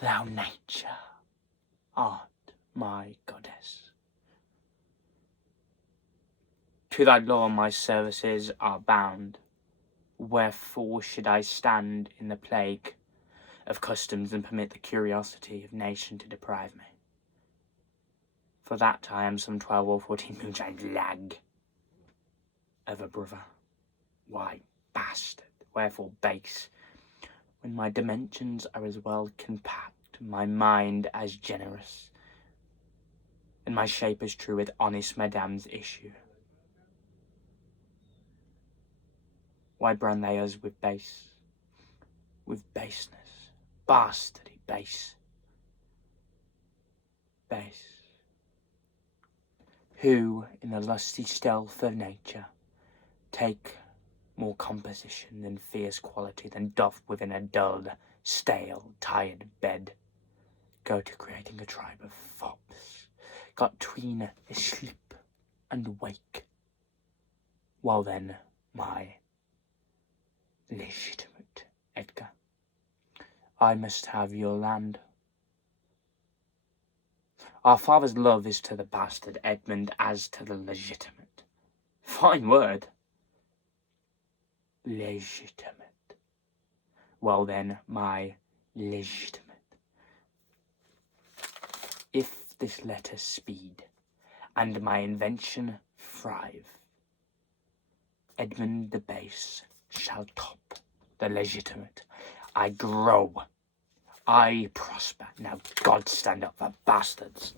thou nature art my goddess. To thy law my services are bound, wherefore should I stand in the plague of customs and permit the curiosity of nation to deprive me? For that I am some 12 or 14 moonshines lag of a brother. Why, bastard, wherefore base, when my dimensions are as well compact, my mind as generous, and my shape as true with honest madame's issue? Why brand they us with baseness, bastardy base, who, in the lusty stealth of nature, take more composition than fierce quality, than doth within a dull, stale, tired bed, go to creating a tribe of fops, got tween asleep and wake, while then my legitimate Edgar, I must have your land. Our father's love is to the bastard Edmund as to the legitimate. Fine word. Legitimate. Well then, my legitimate. If this letter speed, and my invention thrive, Edmund the base shall top the legitimate. I grow. I prosper. Now God stand up for bastards.